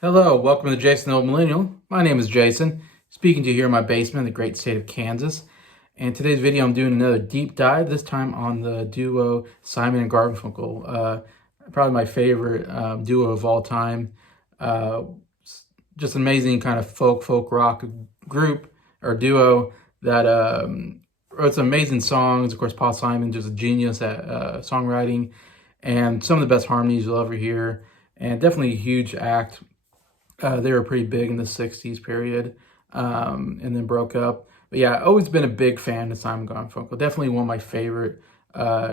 Hello, welcome to Jason the Old Millennial. My name is Jason, speaking to you here in my basement in the great state of Kansas. And today's video, I'm doing another deep dive, this time on the duo Simon and Garfunkel. Probably my favorite duo of all time. Uh, just an amazing kind of folk rock group or duo that wrote some amazing songs. Of course, Paul Simon, just a genius at songwriting, and some of the best harmonies you'll ever hear, and definitely a huge act. They were pretty big in the 60s period, and then broke up. But yeah, always been a big fan of Simon Garfunkel. Definitely one of my favorite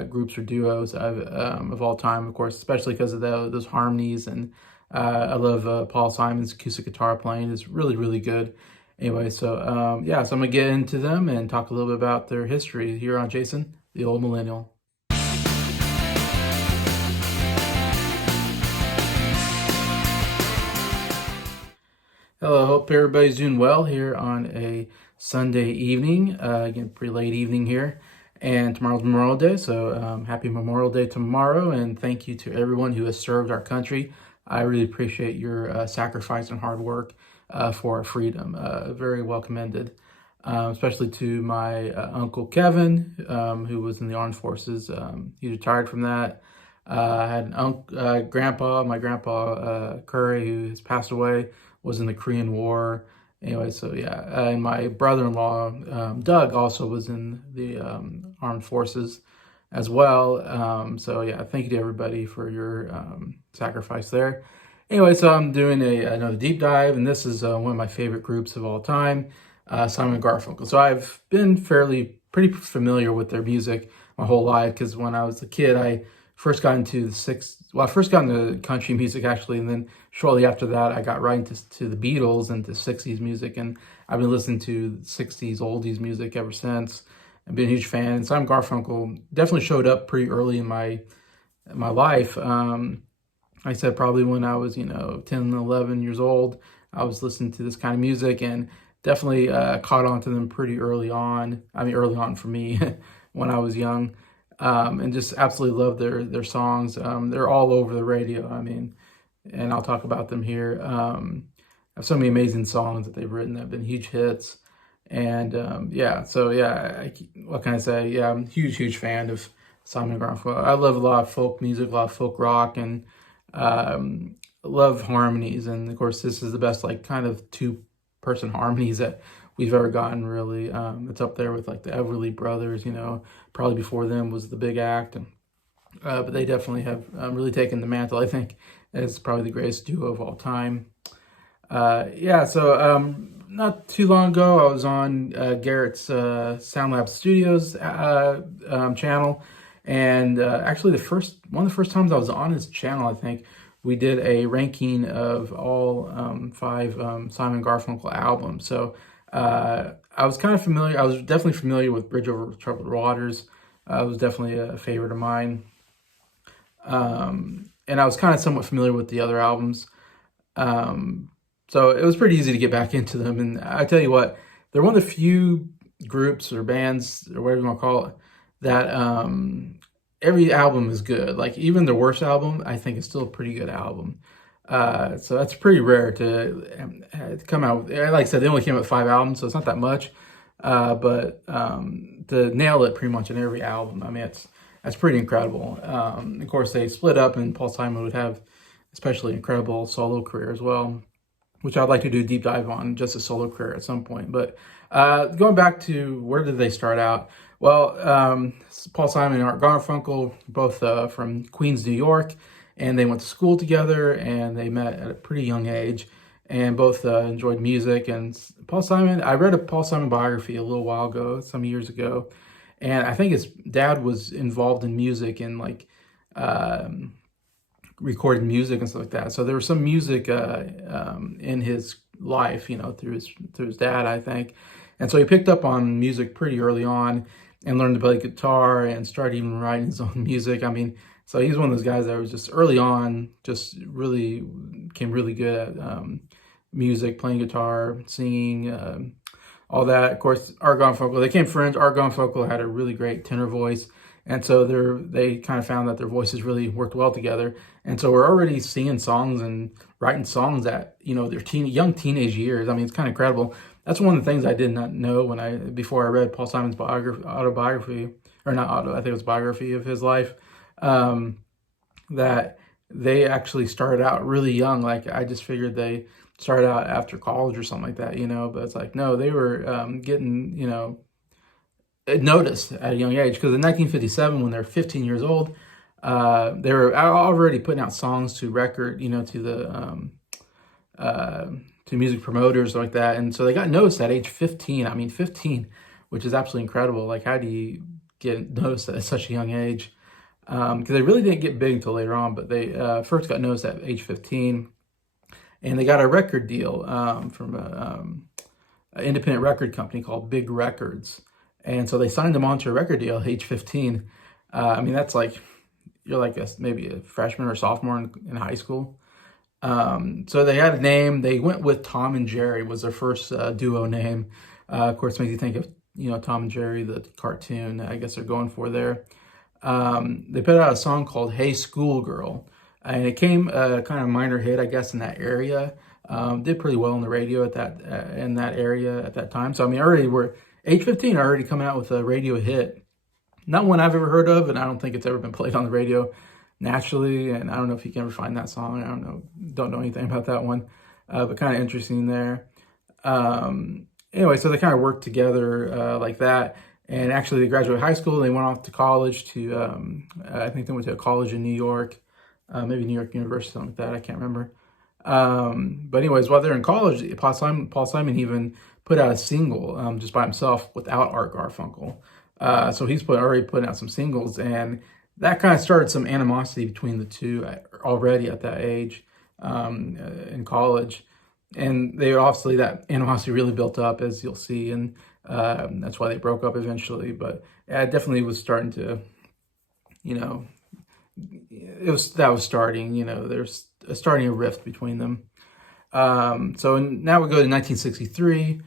groups or duos of all time, of course, especially because of those harmonies. And I love Paul Simon's acoustic guitar playing is really good. Anyway, so yeah, so I'm going to get into them and talk a little bit about their history here on Jason, the Old Millennial. Hello, hope everybody's doing well here on a Sunday evening. Again, pretty late evening here, and tomorrow's Memorial Day, so happy Memorial Day tomorrow, and thank you to everyone who has served our country. I really appreciate your sacrifice and hard work for our freedom. Very well commended, especially to my Uncle Kevin, who was in the armed forces. He retired from that. I had an grandpa, my grandpa Curry, who has passed away, was in the Korean War. Anyway, so yeah, and my brother-in-law, Doug, also was in the armed forces as well. So yeah, thank you to everybody for your sacrifice there. Anyway, so I'm doing another deep dive, and this is one of my favorite groups of all time, Simon and Garfunkel. So I've been pretty familiar with their music my whole life, because when I was a kid, I first got into I first got into country music actually, and then shortly after that, I got right into the Beatles and the 60s music, and I've been listening to 60s oldies music ever since. I've been a huge fan. And Simon Garfunkel definitely showed up pretty early in my life. I said probably when I was, 10, 11 years old, I was listening to this kind of music, and definitely caught on to them pretty early on. I mean, early on for me when I was young. And just absolutely love their songs. They're all over the radio. I mean, and I'll talk about them here. Have so many amazing songs that they've written that have been huge hits. And yeah, so yeah, what can I say? Yeah, I'm a huge fan of Simon and Garfunkel. I love a lot of folk music, a lot of folk rock, and love harmonies. And of course, this is the best kind of two-person harmonies that we've ever gotten, really. It's up there with the Everly Brothers, probably before them was the big act. And, but they definitely have really taken the mantle, I think, as probably the greatest duo of all time. Yeah, so not too long ago, I was on Garrett's Sound Lab Studios channel. And actually, one of the first times I was on his channel, I think, we did a ranking of all 5 Simon Garfunkel albums. So I was kind of familiar. I was definitely familiar with Bridge Over Troubled Waters. It was definitely a favorite of mine. And I was kind of somewhat familiar with the other albums. So it was pretty easy to get back into them. And I tell you what, they're one of the few groups or bands or whatever you want to call it that every album is good. Like even the worst album, I think is still a pretty good album. So that's pretty rare to come out with. Like I said, they only came out with 5 albums, so it's not that much. But to nail it pretty much in every album, I mean, that's pretty incredible. Of course, they split up, and Paul Simon would have especially incredible solo career as well, which I'd like to do a deep dive on, just a solo career at some point. But going back to where did they start out? Well, Paul Simon and Art Garfunkel, both from Queens, New York, and they went to school together, and they met at a pretty young age, and both enjoyed music. And Paul Simon, I read a Paul Simon biography a little while ago, some years ago, and I think his dad was involved in music and recording music and stuff like that. So there was some music in his life, through his dad, I think. And so he picked up on music pretty early on and learned to play guitar and started even writing his own music. I mean, so he's one of those guys that was just early on, just really became really good at music, playing guitar, singing, all that. Of course, Art Garfunkel, they became friends. Art Garfunkel had a really great tenor voice, And so they kind of found that their voices really worked well together. And so we're already singing songs and writing songs at, their young teenage years. I mean, it's kind of incredible. That's one of the things I did not know before I read Paul Simon's autobiography, or not auto, I think it was biography of his life, that they actually started out really young. Like, I just figured they started out after college or something like that, but it's like, no, they were getting, noticed at a young age, because in 1957, when they're 15 years old, they were already putting out songs to record, to the to music promoters like that, and so they got noticed at age 15. I mean, 15, which is absolutely incredible. Like, how do you get noticed at such a young age? Because they really didn't get big until later on, but they first got noticed at age 15, and they got a record deal from an independent record company called Big Records. And so they signed him onto a record deal at age 15. I mean, that's like, you're like maybe a freshman or sophomore in high school. So they had a name. They went with Tom and Jerry was their first duo name. Of course, makes you think of, Tom and Jerry, the cartoon, I guess they're going for there. They put out a song called Hey Schoolgirl, and it came kind of minor hit, I guess, in that area. Did pretty well on the radio in that area at that time. So, I mean, already we're age 15, already coming out with a radio hit. Not one I've ever heard of, and I don't think it's ever been played on the radio naturally. And I don't know if you can ever find that song. I don't know anything about that one, but kind of interesting there. Anyway, so they kind of worked together like that. And actually, they graduated high school. They went off to college I think they went to a college in New York, maybe New York University, something like that. I can't remember. But anyways, while they're in college, Paul Simon even put out a single just by himself without Art Garfunkel. So he's already putting out some singles, and that kind of started some animosity between the two already at that age in college. And that animosity really built up, as you'll see, and that's why they broke up eventually. But it definitely was starting to, that was starting, there's starting a rift between them. So now we go to 1963.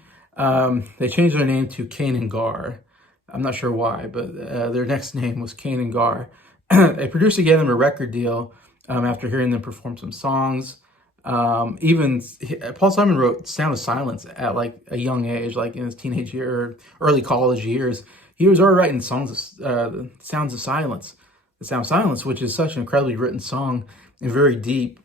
They changed their name to Kane and Gar. I'm not sure why, but their next name was Kane and Gar. They produced together a record deal after hearing them perform some songs. Even Paul Simon wrote Sound of Silence at like a young age, like in his teenage year or early college years. He was already writing songs, Sounds of Silence, the Sound of Silence, which is such an incredibly written song and very deep.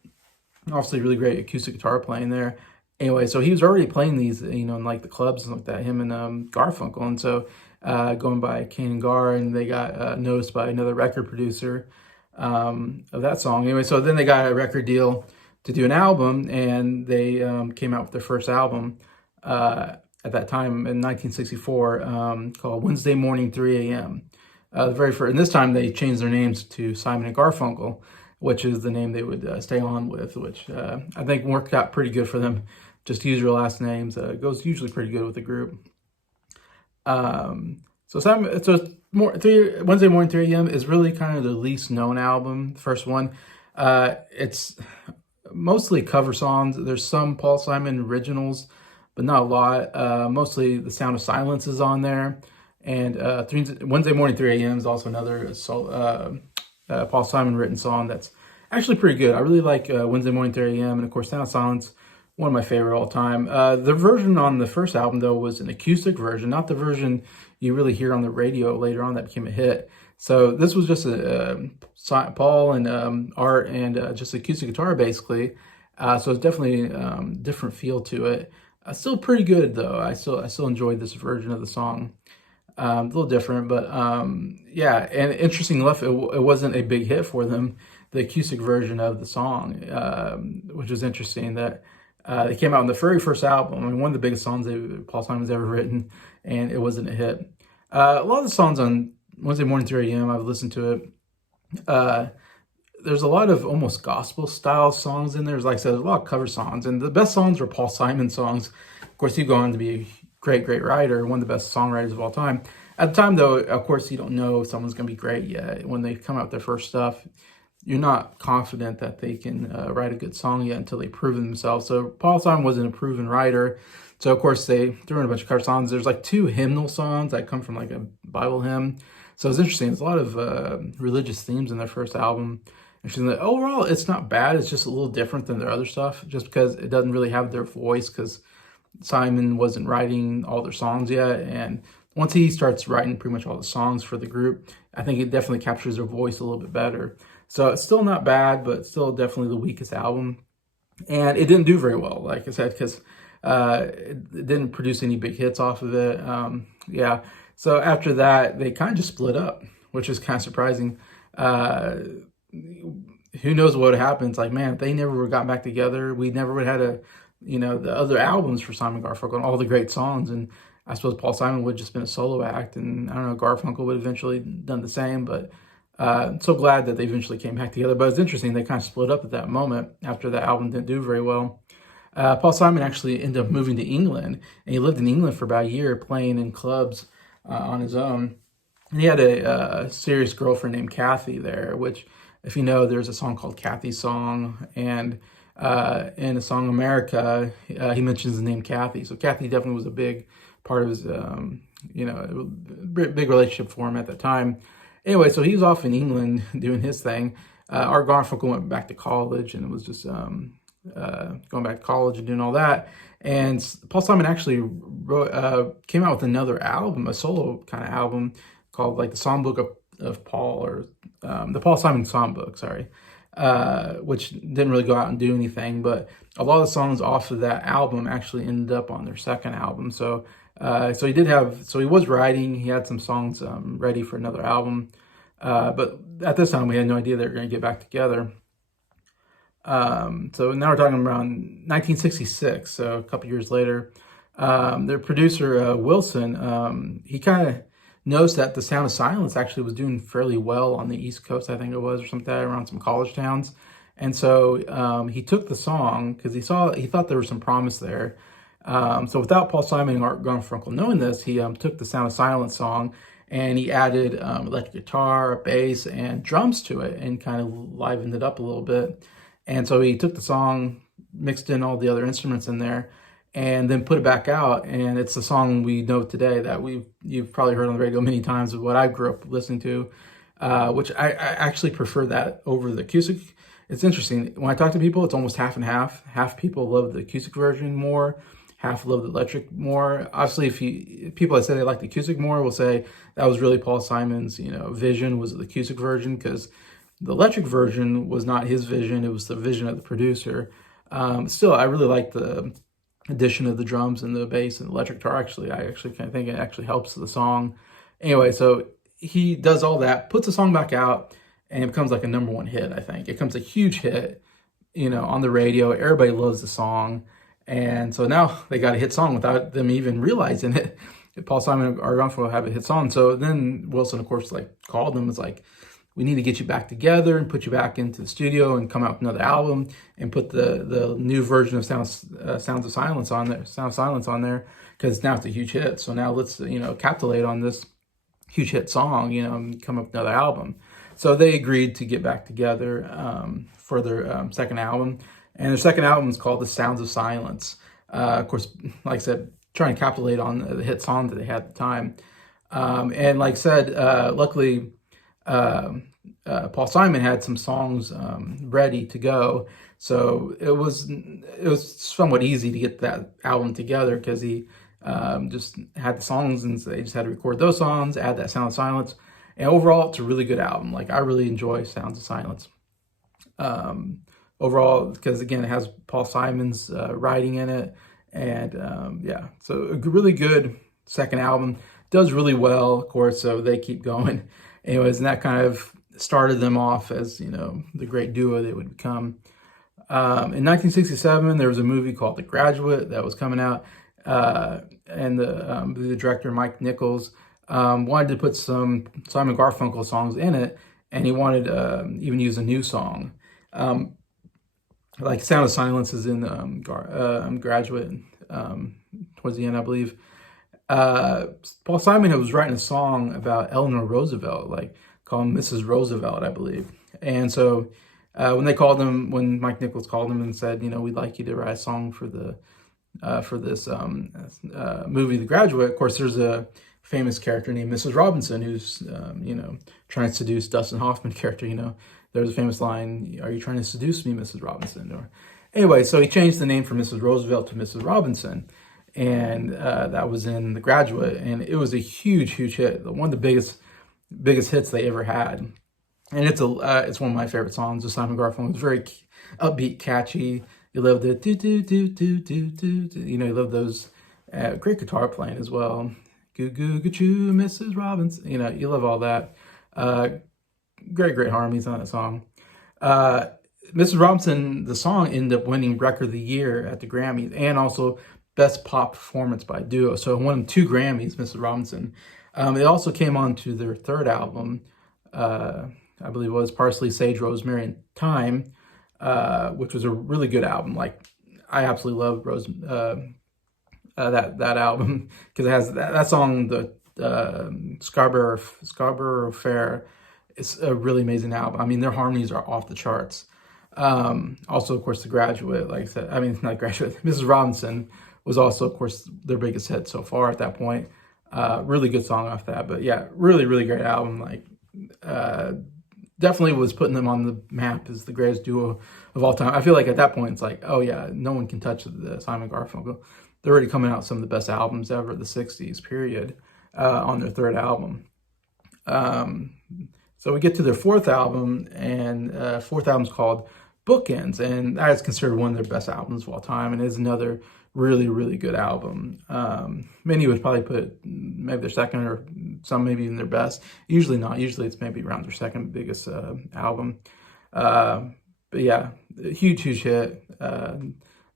Obviously, really great acoustic guitar playing there. Anyway, so he was already playing these, in like the clubs and like that, him and Garfunkel. And so going by Kane and Gar, and they got noticed by another record producer of that song. Anyway, so then they got a record deal to do an album, and they came out with their first album at that time in 1964 called Wednesday Morning 3 a.m. The very first, and this time they changed their names to Simon and Garfunkel, which is the name they would stay on with, which I think worked out pretty good for them. Just use your last names. It goes usually pretty good with the group. Wednesday Morning 3 a.m. is really kind of the least known album, the first one. It's mostly cover songs. There's some Paul Simon originals, but not a lot. Mostly The Sound of Silence is on there. And Wednesday Morning 3 a.m. is also another Paul Simon written song that's actually pretty good. I really like Wednesday Morning 3 a.m. And of course, Sound of Silence, one of my favorite all time. The version on the first album, though, was an acoustic version, not the version you really hear on the radio later on that became a hit. So this was just Paul and Art and just acoustic guitar, basically. So it's definitely different feel to it. Still pretty good, though. I still enjoyed this version of the song. A little different, but yeah. And interesting enough, it wasn't a big hit for them, the acoustic version of the song, which was interesting that they came out on the very first album. I mean, one of the biggest songs Paul Simon's ever written, and it wasn't a hit. A lot of the songs on Wednesday Morning 3 a.m., I've listened to it. There's a lot of almost gospel style songs in there. Like I said, there's a lot of cover songs, and the best songs are Paul Simon songs. Of course, he'd go on to be a great writer, one of the best songwriters of all time. At the time, though, of course, you don't know if someone's going to be great yet. When they come out with their first stuff, you're not confident that they can write a good song yet until they prove themselves. So Paul Simon wasn't a proven writer. So, of course, they threw in a bunch of cover songs. There's like 2 hymnal songs that come from like a Bible hymn. So it's interesting. There's a lot of religious themes in their first album. Interesting that overall, it's not bad. It's just a little different than their other stuff, just because it doesn't really have their voice, because Simon wasn't writing all their songs yet. And once he starts writing pretty much all the songs for the group, I think it definitely captures their voice a little bit better. So it's still not bad, but still definitely the weakest album. And it didn't do very well, like I said, because it didn't produce any big hits off of it. Yeah. So after that, they kind of just split up, which is kind of surprising. Who knows what happens? Like, man, if they never got back together, we never would have had the other albums for Simon Garfunkel and all the great songs. And I suppose Paul Simon would have just been a solo act, and I don't know, Garfunkel would have eventually done the same. But I'm so glad that they eventually came back together. But it's interesting, they kind of split up at that moment after that album didn't do very well. Paul Simon actually ended up moving to England, and he lived in England for about a year, playing in clubs on his own. And he had a serious girlfriend named Kathy there, which, if you know, there's a song called Kathy's Song, and in the song America, he mentions the name Kathy. So Kathy definitely was a big part of his, big relationship for him at that time. Anyway, so he was off in England doing his thing. Art Garfunkel went back to college and was just going back to college and doing all that. And Paul Simon actually came out with another album, a solo kind of album called like the Songbook of Paul, or the Paul Simon Songbook, sorry, which didn't really go out and do anything. But a lot of the songs off of that album actually ended up on their second album. So he was writing. He had some songs ready for another album. But at this time, we had no idea they were going to get back together. So now we're talking around 1966, so a couple years later. Their producer, Wilson, he kind of noticed that The Sound of Silence actually was doing fairly well on the East Coast, I think it was, or something like that, around some college towns. And so he took the song because he thought there was some promise there. So without Paul Simon and Art Garfunkel knowing this, he took the Sound of Silence song and he added electric guitar, bass, and drums to it, and kind of livened it up a little bit. And so he took the song, mixed in all the other instruments in there, and then put it back out. And it's the song we know today that you've probably heard on the radio many times, of what I grew up listening to, which I actually prefer that over the acoustic. It's interesting. When I talk to people, it's almost half and half. Half people love the acoustic version more, half love the electric more. Obviously, if people that say they like the acoustic more will say that was really Paul Simon's, vision, was the acoustic version, because the electric version was not his vision. It was the vision of the producer. Still, I really like the addition of the drums and the bass and the electric guitar. I actually kind of think it actually helps the song. Anyway, so he does all that, puts the song back out, and it becomes like a #1 hit, I think. It becomes a huge hit, on the radio. Everybody loves the song. And so now they got a hit song without them even realizing it. Paul Simon and Art Garfunkel have a hit song. So then Wilson, of course, called them. It's like, we need to get you back together and put you back into the studio and come out with another album and put the new version of Sounds of Silence on there. Sound of Silence on there, because now it's a huge hit. So now let's capitulate on this huge hit song, and come up with another album. So they agreed to get back together for their second album, and their second album is called The Sounds of Silence. Of course, like I said, trying to capitulate on the hit song that they had at the time. And like I said, luckily, Paul Simon had some songs ready to go, so it was somewhat easy to get that album together, because he just had the songs, and so they just had to record those songs, add that Sound of Silence, and overall it's a really good album. I really enjoy Sounds of Silence overall, because again, it has Paul Simon's writing in it, and so a really good second album. Does really well, of course, so they keep going. Anyways, and that kind of started them off as, the great duo they would become. In 1967, there was a movie called The Graduate that was coming out, and the director, Mike Nichols, wanted to put some Simon Garfunkel songs in it, and he wanted even use a new song. Like Sound of Silence is in Graduate towards the end, I believe. Paul Simon was writing a song about Eleanor Roosevelt, called Mrs. Roosevelt, I believe. And so when Mike Nichols called him and said, we'd like you to write a song for this movie, The Graduate, of course, there's a famous character named Mrs. Robinson, who's, trying to seduce Dustin Hoffman character, There's a famous line, "Are you trying to seduce me, Mrs. Robinson?" Or anyway, so he changed the name from Mrs. Roosevelt to Mrs. Robinson. And that was in The Graduate. And it was a huge, huge hit. One of the biggest hits they ever had. And it's one of my favorite songs of Simon Garfunkel. It's very upbeat, catchy. You love the do do do do do do. You love those great guitar playing as well. Goo goo goo choo, Mrs. Robinson. You love all that. Great harmonies on that song. Mrs. Robinson, the song ended up winning Record of the Year at the Grammys, and also Best Pop Performance by Duo. So it won 2 Grammys, Mrs. Robinson. It also came on to their third album, I believe it was Parsley, Sage, Rosemary, and Thyme, which was a really good album. Like, I absolutely love that album, because it has that song, the Scarborough Fair. It's a really amazing album. I mean, their harmonies are off the charts. Also, of course, The Graduate, like I said, I mean, not Graduate, Mrs. Robinson was also, of course, their biggest hit so far at that point. Really good song off that. But yeah, really, really great album. Like, definitely was putting them on the map as the greatest duo of all time. I feel like at that point, it's like, oh yeah, no one can touch the Simon Garfunkel. They're already coming out some of the best albums ever, the 60s period, on their third album. So we get to their fourth album, and fourth album's called Bookends, and that is considered one of their best albums of all time, and is another really, really good album. Many would probably put maybe their second, or some maybe even their best. Usually not. Usually it's maybe around their second biggest album. But yeah, huge hit.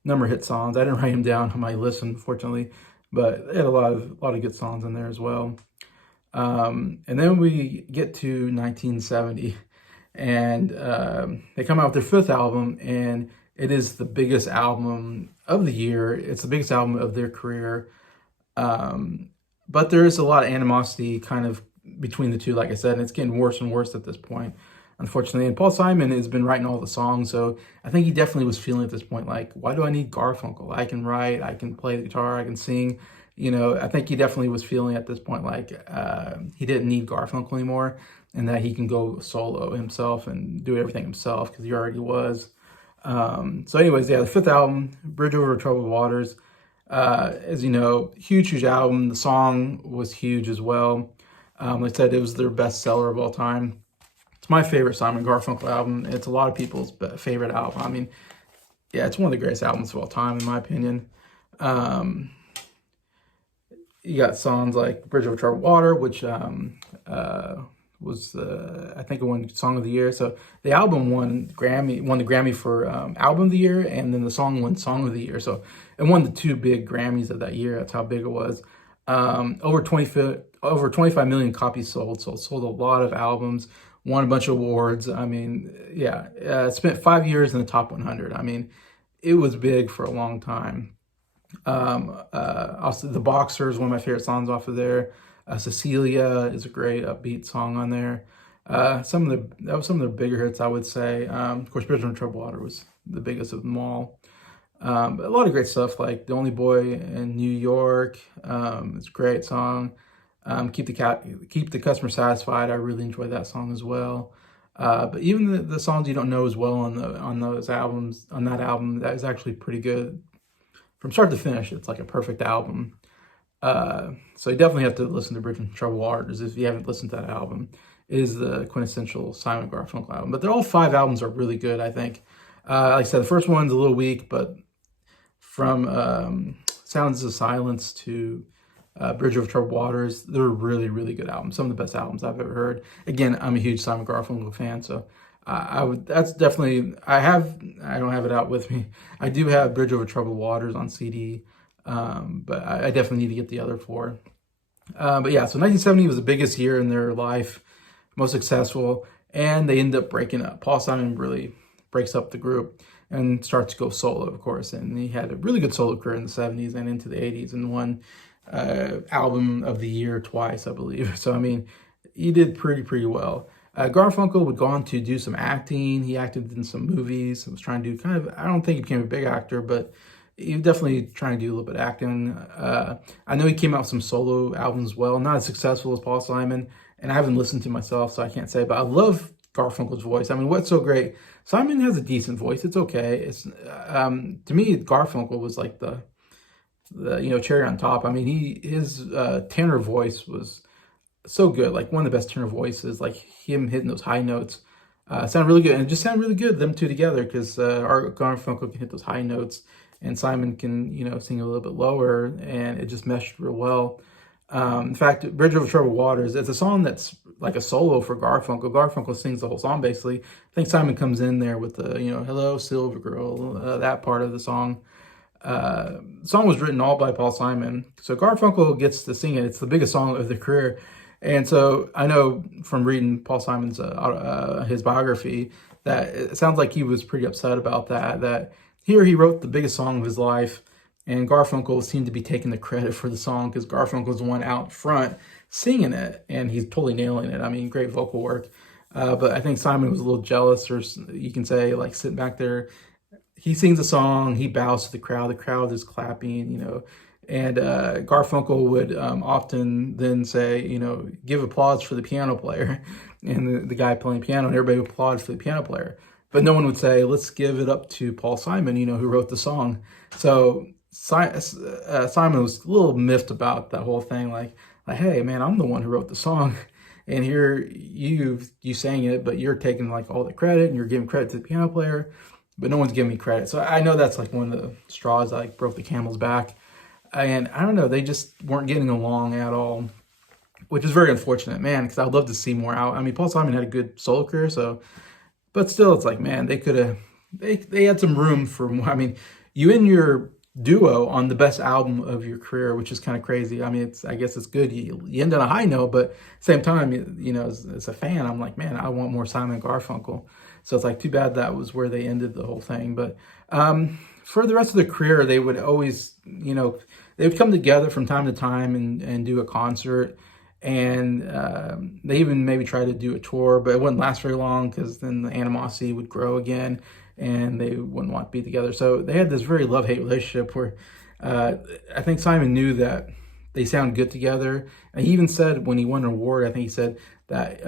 Number of hit songs. I didn't write them down on my list, unfortunately, but it had a lot of good songs in there as well. And then we get to 1970, and they come out with their fifth album, and it is the biggest album of the year. It's the biggest album of their career. But there is a lot of animosity kind of between the two, like I said, and it's getting worse and worse at this point, unfortunately. And Paul Simon has been writing all the songs, so I think he definitely was feeling at this point, like, why do I need Garfunkel? I can write, I can play the guitar, I can sing. I think he definitely was feeling at this point like he didn't need Garfunkel anymore, and that he can go solo himself and do everything himself, because he already was. So anyways, yeah, the fifth album, Bridge Over Troubled Waters, as you know, huge album. The song was huge as well. Like I said, it was their best seller of all time. It's my favorite Simon Garfunkel album. It's a lot of people's favorite album. I mean, yeah, it's one of the greatest albums of all time, in my opinion. You got songs like Bridge Over Troubled Water, which was I think it won Song of the Year. So the album won the Grammy for Album of the Year, and then the song won Song of the Year. So it won the 2 big Grammys of that year. That's how big it was. Over 25 million copies sold. So it sold a lot of albums, won a bunch of awards. I mean, yeah, it spent 5 years in the top 100. I mean, it was big for a long time. Also, The Boxer is one of my favorite songs off of there. Cecilia is a great upbeat song on there. That was some of their bigger hits, I would say. Of course, Bridge Over Troubled Water was the biggest of them all. But a lot of great stuff, like The Only Boy in New York. It's a great song. Keep the Customer Satisfied. I really enjoy that song as well. But even the songs you don't know as well on that album, that is actually pretty good. From start to finish, it's like a perfect album. So you definitely have to listen to Bridge Over Troubled Waters if you haven't listened to that album. It is the quintessential Simon Garfunkel album. But all 5 albums are really good, I think. Like I said, the first one's a little weak, but from Sounds of Silence to Bridge Over Troubled Waters, they're really, really good albums. Some of the best albums I've ever heard. Again, I'm a huge Simon Garfunkel fan, so that's definitely, I don't have it out with me. I do have Bridge Over Troubled Waters on CD, but I definitely need to get the other 4. But yeah, so 1970 was the biggest year in their life, most successful, and they end up breaking up. Paul Simon really breaks up the group and starts to go solo, of course, and he had a really good solo career in the 70s and into the 80s, and won Album of the Year twice, I believe. So, I mean, he did pretty well. Garfunkel would go on to do some acting. He acted in some movies. He was trying to do I don't think he became a big actor, but He's definitely trying to do a little bit of acting. I know he came out with some solo albums as well, not as successful as Paul Simon, and I haven't listened to myself, so I can't say. But I love Garfunkel's voice. I mean, what's so great? Simon has a decent voice. It's okay. It's to me, Garfunkel was like the cherry on top. I mean, his tenor voice was so good, like one of the best tenor voices, like him hitting those high notes. Sounded really good, and it just sounded really good, them two together, because Art Garfunkel can hit those high notes, and Simon can, sing a little bit lower, and it just meshed real well. In fact, Bridge Over Troubled Waters, it's a song that's like a solo for Garfunkel. Garfunkel sings the whole song, basically. I think Simon comes in there with the, Hello, Silver Girl, that part of the song. The song was written all by Paul Simon, so Garfunkel gets to sing it. It's the biggest song of their career, and so I know from reading Paul Simon's his biography that it sounds like he was pretty upset about that. That here he wrote the biggest song of his life, and Garfunkel seemed to be taking the credit for the song because Garfunkel was the one out front singing it, and he's totally nailing it. I mean, great vocal work. But I think Simon was a little jealous, or you can say, like, sitting back there. He sings a song, he bows to the crowd is clapping, and Garfunkel would often then say, give applause for the piano player, and the guy playing piano, and everybody would applaud for the piano player. But no one would say, let's give it up to Paul Simon, who wrote the song. So Simon was a little miffed about that whole thing, like, hey, man, I'm the one who wrote the song. And here you sang it, but you're taking like all the credit, and you're giving credit to the piano player, but no one's giving me credit. So I know that's like one of the straws that like broke the camel's back. And I don't know, they just weren't getting along at all, which is very unfortunate, man, because I'd love to see more out. I mean, Paul Simon had a good solo career, so, but still, it's like, man, they could have, they had some room for more. I mean, you end your duo on the best album of your career, which is kind of crazy. I mean, I guess it's good. You end on a high note, but at the same time, as a fan, I'm like, man, I want more Simon and Garfunkel. So it's like, too bad that was where they ended the whole thing. But for the rest of their career, they would always, they would come together from time to time and do a concert. And they even maybe try to do a tour, but it wouldn't last very long because then the animosity would grow again and they wouldn't want to be together. So they had this very love-hate relationship where I think Simon knew that they sound good together. And he even said when he won an award, I think he said that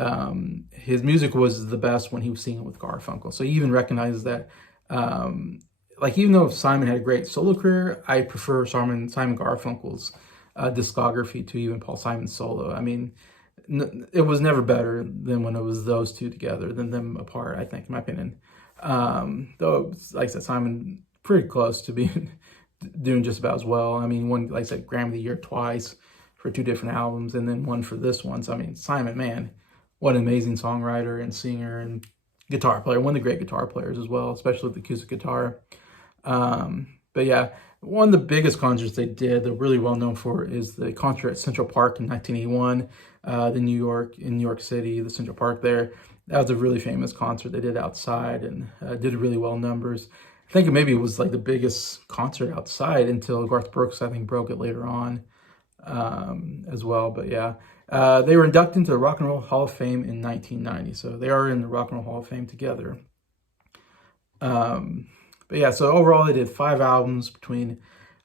his music was the best when he was singing with Garfunkel. So he even recognizes that, like, even though Simon had a great solo career, I prefer Simon Garfunkel's discography to even Paul Simon's solo. I mean, it was never better than when it was those two together than them apart, I think, in my opinion. Though, like I said, Simon pretty close to being doing just about as well. I mean, one, like I said, Grammy of the Year twice for two different albums, and then one for this one. So, I mean, Simon, man, what an amazing songwriter and singer and guitar player. One of the great guitar players as well, especially with the acoustic guitar. But yeah, one of the biggest concerts they did, they're really well known for, is the concert at Central Park in 1981, in New York City, the Central Park there. That was a really famous concert they did outside and did really well numbers. I think maybe it was like the biggest concert outside until Garth Brooks, I think, broke it later on as well. But yeah, they were inducted into the Rock and Roll Hall of Fame in 1990. So they are in the Rock and Roll Hall of Fame together. But yeah, so overall they did 5 albums between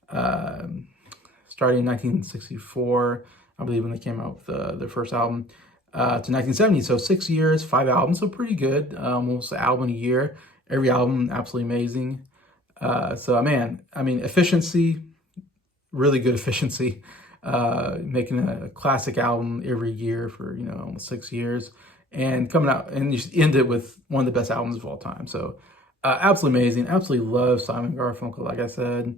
starting in 1964, I believe, when they came out with their first album, to 1970. So 6 years, 5 albums, so pretty good. Almost an album a year. Every album absolutely amazing. So man, I mean, efficiency, really good efficiency. Making a classic album every year for almost 6 years, and coming out and you end it with one of the best albums of all time. So absolutely amazing. Absolutely love Simon Garfunkel. Like I said,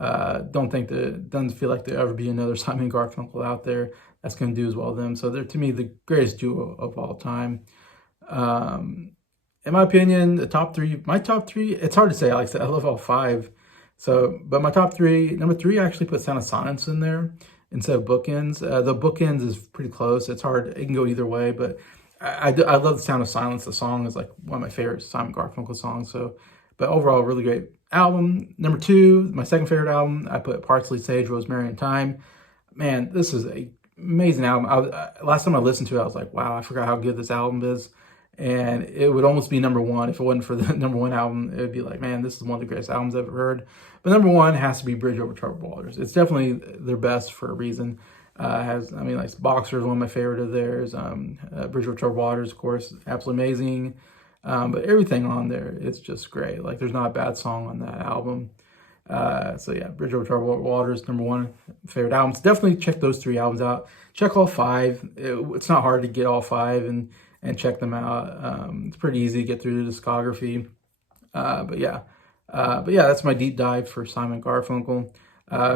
doesn't feel like there'll ever be another Simon Garfunkel out there that's going to do as well as them. So they're, to me, the greatest duo of all time. In my opinion, my top three, it's hard to say. Like I said, I love all 5. So, but my top 3, number 3, I actually put Sound of Silence in there instead of Bookends. The Bookends is pretty close. It's hard. It can go either way, but I love the Sound of Silence. The song is like one of my favorite Simon Garfunkel songs. So, but overall, really great album. Number 2, my second favorite album, I put Parsley, Sage, Rosemary, and Thyme. Man, this is a amazing album. Last time I listened to it, I was like, wow, I forgot how good this album is. and it would almost be number one if it wasn't for the number one album. It would be like, man, this is one of the greatest albums I've ever heard. But number one has to be Bridge Over Troubled Waters. It's definitely their best for a reason. Like Boxer is one of my favorite of theirs. Bridge Over Troubled Waters, of course, absolutely amazing. But everything on there, it's just great. Like, there's not a bad song on that album. So yeah, Bridge Over Troubled Waters, number one favorite albums. Definitely check those 3 albums out. Check all 5. It's not hard to get all 5 and check them out. It's pretty easy to get through the discography. But yeah, that's my deep dive for Simon Garfunkel.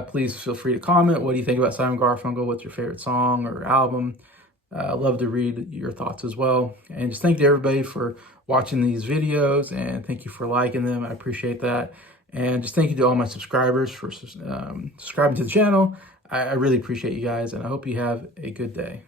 Please feel free to comment. What do you think about Simon Garfunkel? What's your favorite song or album? I'd love to read your thoughts as well. And just thank you to everybody for watching these videos, and thank you for liking them. I appreciate that. And just thank you to all my subscribers for subscribing to the channel. I really appreciate you guys, and I hope you have a good day.